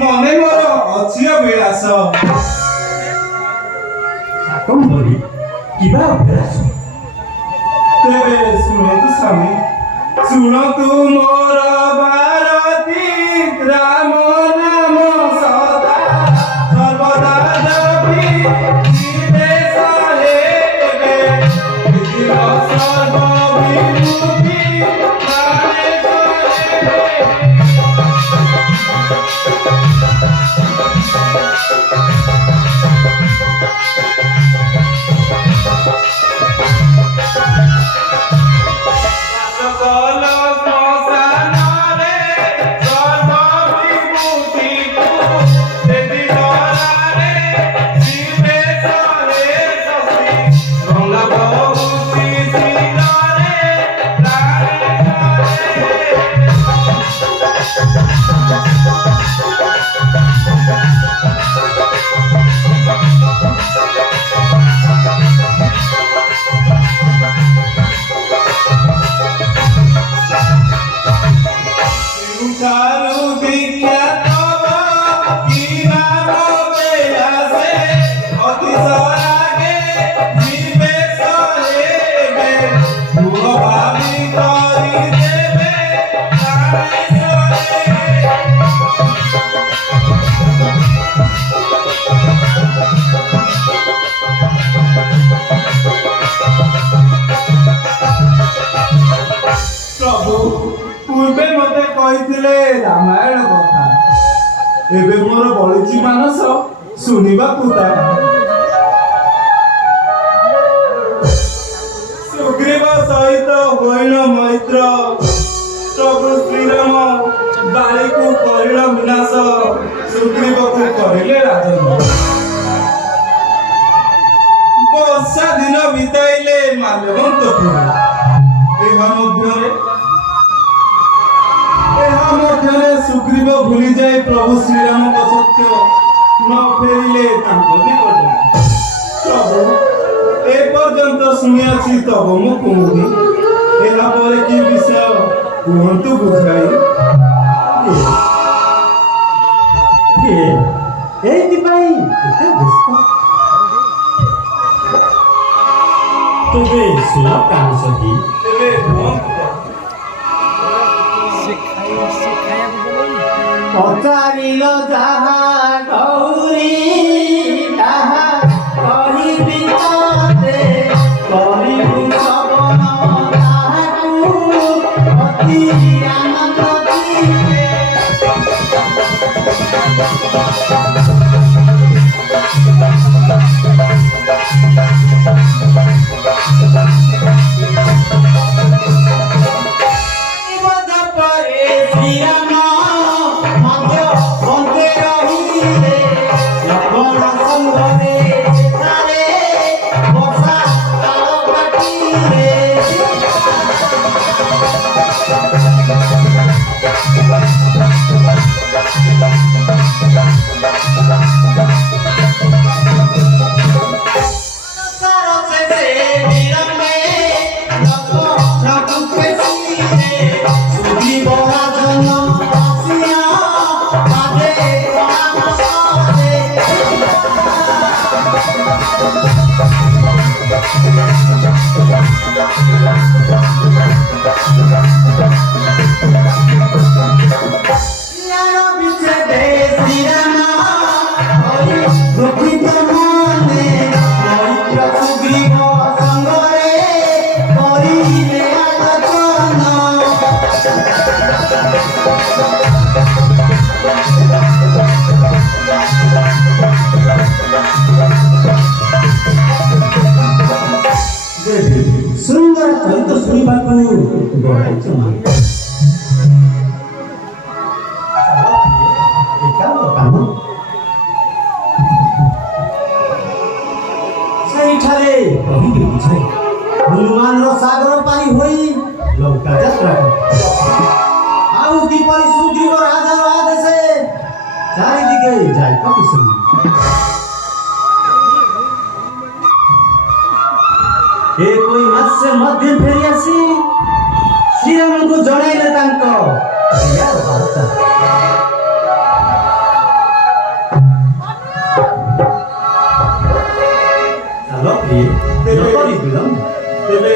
মনে মোর অছি অভিଳାষ কিবা অভিলাষ তেবে শুণন্তু স্বামী শুণন্তু মোর ଭାରତୀ ରାମ ନାମ ସଦା ସର୍ବଦା ଜପି ନିବେଶ ହେବେ ଜୀବ ସର୍ବ ବିମୁଖୀ ରାମାୟଣ କଥା ଏବେ ମୋର ବଳିଛି ମାନସ ଶୁଣିବାକୁ ତାହା ସୁଗ୍ରୀବ ସହିତ ହୋଇଣ ମୈତ୍ର ପ୍ରଭୁ ଶ୍ରୀରାମ ବାଳିକୁ କରିଳ ବିନାଶ ସୁଗ୍ରୀବକୁ କରିଲେ ରାଜନ ବର୍ଷା ଦିନ ବିତାଇଲେ ମାଲ୍ୟବନ୍ତପୁର ଏହା ମଧ୍ୟରେ ସୁଗ୍ରୀବ ଭୁଲି ଯାଇ ପ୍ରଭୁ ଶ୍ରୀରାମଙ୍କ ସତ୍ୟ ନ ଫେରିଲେ ତାଙ୍କ ନିକଟରେ ପ୍ରଭୁ ଏପର୍ଯ୍ୟନ୍ତ ଶୁଣିଅଛି ତବ ମୁଁ କୁହୁନି ଏହା ପରେ କି ବିଷୟ କୁହନ୍ତୁ ବୁଝାଇ ଏଇଥିପାଇଁ ଏତେ ବ୍ୟସ୍ତ ତେବେ ଶୁଣ କାନ ସହି ତେବେ କୁହନ୍ତୁ ପଚାରିଲ ଯାହା ଗୌରୀ ତାହା କହିବି ତତେ କରିବୁ ଶ୍ରବଣ ତାହାକୁ ଅତି ଆନନ୍ଦ ଦିଏ ଶୁଣିବାକୁ ଗଳାଇଛ ମାଙ୍କ କାମ ସେଇଠାରେ କହିକି ବୁଝାଇ ହନୁମାନର ସାଗର ପାରି ହୋଇ ଲଙ୍କା ଯାତ୍ରା କଲେ। ଆଉ କିପରି ସୁଗ୍ରୀବ ରାଜାର ଆଦେଶେ ଚାରିଦିକେ ଯାଇ ପାକିଛନ୍ତି। ଏକୋଇ ମାସେ ମଧ୍ୟ ଫେରି ଆସି ଶ୍ରୀରାମଙ୍କୁ ଜଣାଇଲେ ତାଙ୍କ ପ୍ରିୟାର ବାର୍ତ୍ତା। ଚାଲ ପ୍ରିୟ ନକରି ବିଳମ୍ବ ତେବେ